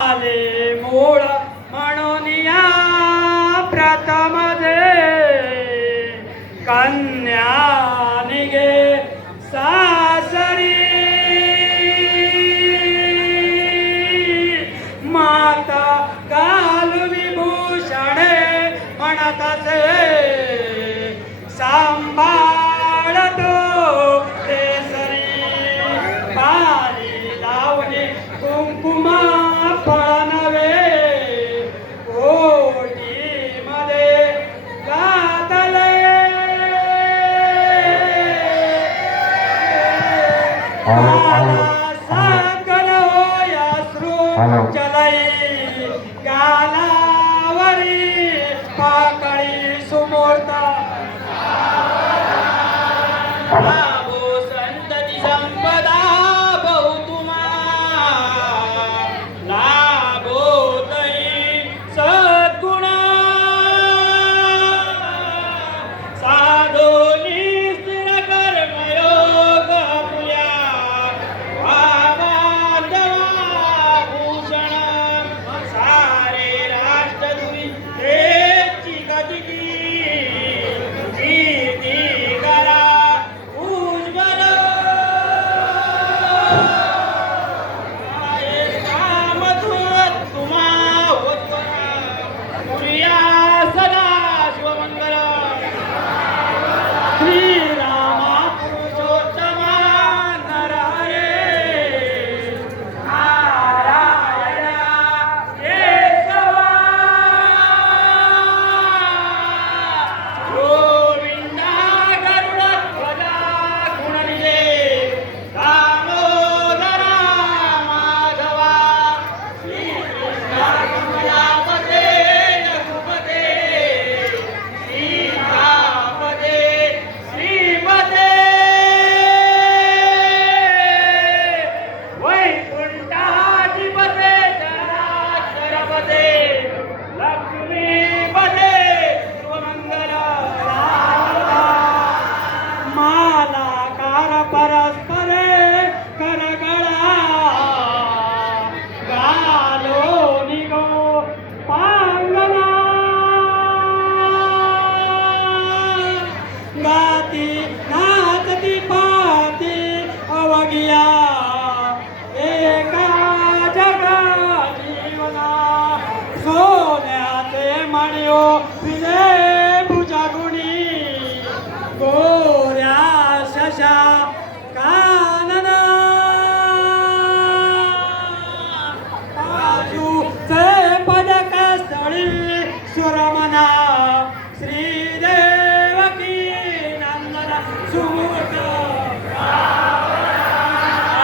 आले मूळ म्हणून या प्रथम कन्या निगे सासरी. माता कालू विभूषणे म्हणत असे सांभाळतो ते सरी पाणी लावणे कुंकुमा सागन अश्रू चलई गालावरी पाकळी सुमोरता.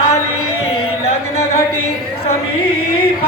आली लग्न घटी समीप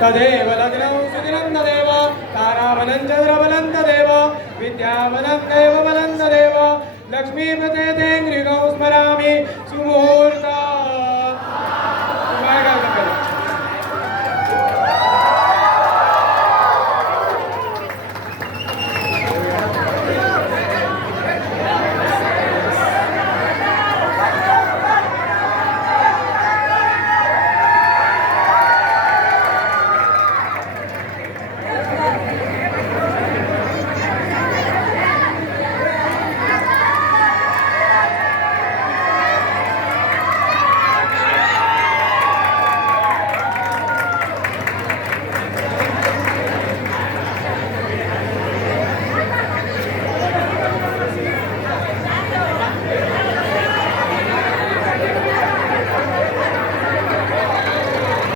తదేవ రతినం సుదినందదేవ తారాబలం చంద్రబలంతదేవ విద్యాబలం దైవబలంతదేవ లక్ష్మీపతే స్మరామి సుముహూర్త